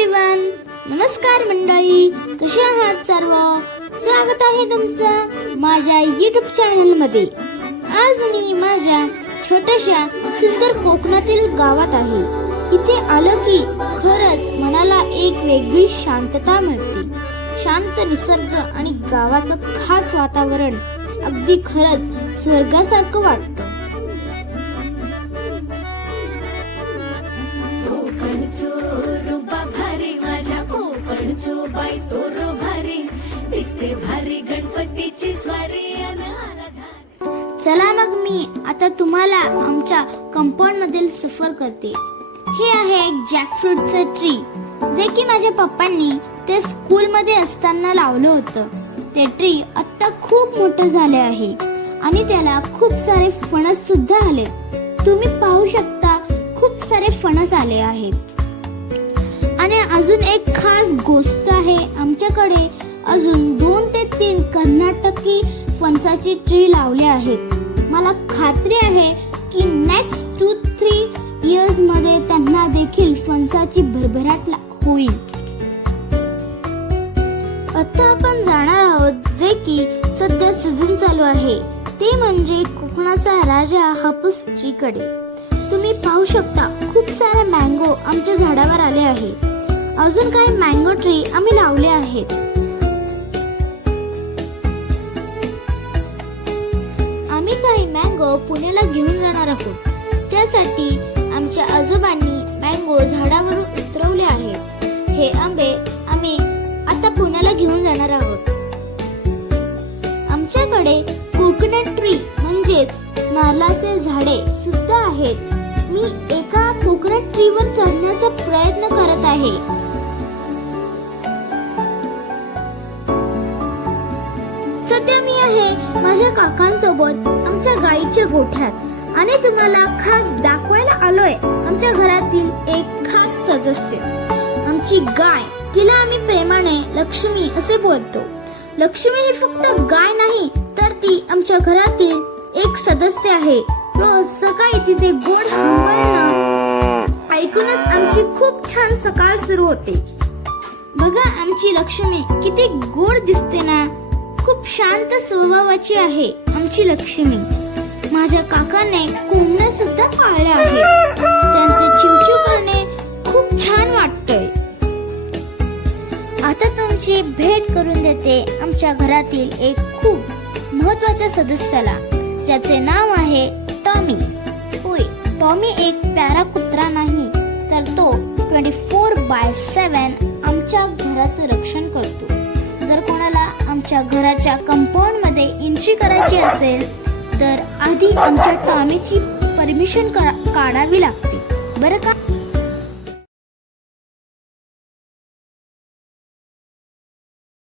Everyone नमस्कार मंडळी. कसे आहात सर्व? स्वागत आहे तुमचं माझ्या युट्यूब चॅनलमध्ये. आज मी माझ्या छोट्याशा सुंदर कोकणातील गावात आहे. इथे आलं की खरंच मनाला एक वेगळी शांतता मिळते. शांत निसर्ग आणि गावाचं खास वातावरण अगदी खरंच स्वर्गासारखं वाटतं. भारी गणपतीची स्वारी चला मग मी आता तुम्हाला आमच्या कंपाऊंड मधील सफर करते. हे आहे एक जॅकफ्रूटचं ट्री जे की माझ्या पप्पांनी ते स्कूल मध्ये असताना लावलं होतं. ते ट्री आता खूप मोठं झाले आहे आणि त्याला खूप सारे फणस सुद्धा आले. तुम्ही पाहू शकता खूप सारे फणस आले आहेत. आणि अजून एक खास गोष्ट आहे आमच्याकडे अजून दोन ते तीन कर्नाटकी फणसाची ट्री लावले आहेत. मला खात्री आहे की नेक्स्ट टू थ्री इयर्समध्ये त्यांना देखील फणसाची भरभराट ला- होईल. आता आपण जाणार आहोत जे की सध्या सीझन चालू आहे. ते म्हणजे कोकणाचा राजा हापूस ट्रीकडे तुम्ही पाहू शकता खूप सारे मँगो आमच्या झाडावर आले आहे. अजून काही मँगो ट्री आम्ही लावले आहेत. काही मँगो पुण्याला घेऊन जाणार आहोत. त्यासाठी आमच्या आजोबांनी मँगो झाडावरून उतरवले आहेत हे आंबे आम्ही आता पुण्याला घेऊन जाणार आहोत. आमच्याकडे कोकोनट ट्री म्हणजेच नारळाचे झाडे सुद्धा आहेत. मी एका कोकोनट ट्रीवर चढण्याचा प्रयत्न करत आहे. आहे माझ्या काकांसोबत आमच्या गाईच्या गोठ्यात. आणि तुम्हाला खास दाखवायला आलोय आमच्या घरातील एक खास सदस्य. आमची गाय तिला आम्ही प्रेमाने लक्ष्मी असे बोलतो. लक्ष्मी ही फक्त गाय नाही तर ती आमच्या घरातील एक सदस्य आहे. रोज सकाळी तिचे गोड हंबरणं ऐकूनच आमची खूप छान सकाळ सुरू होते. बघा आमची लक्ष्मी किती गोड दिसते ना. शांत स्वभावाची आहे आमची लक्ष्मी. माझ्या काकाने कोंबड्या सुद्धा पाळल्या आहेत. त्यांचे चिवचिव करणे खूप छान वाटतंय. आता तुमची भेट करून देते आमच्या घरातील एक खूप महत्त्वाच्या सदस्याला ज्याचे नाव आहे टॉमी. होय टॉमी एक प्यारा कुत्रा नाही तर तो ट्वेंटी फोर बाय सेवन आमच्या घराचं रक्षण करतो. जर कोणाला आमच्या घराच्या कंपाऊंडमध्ये एंट्री करायची असेल तर आधी आमच्या टॉमीची परमिशन काढावी लागते. बरं का?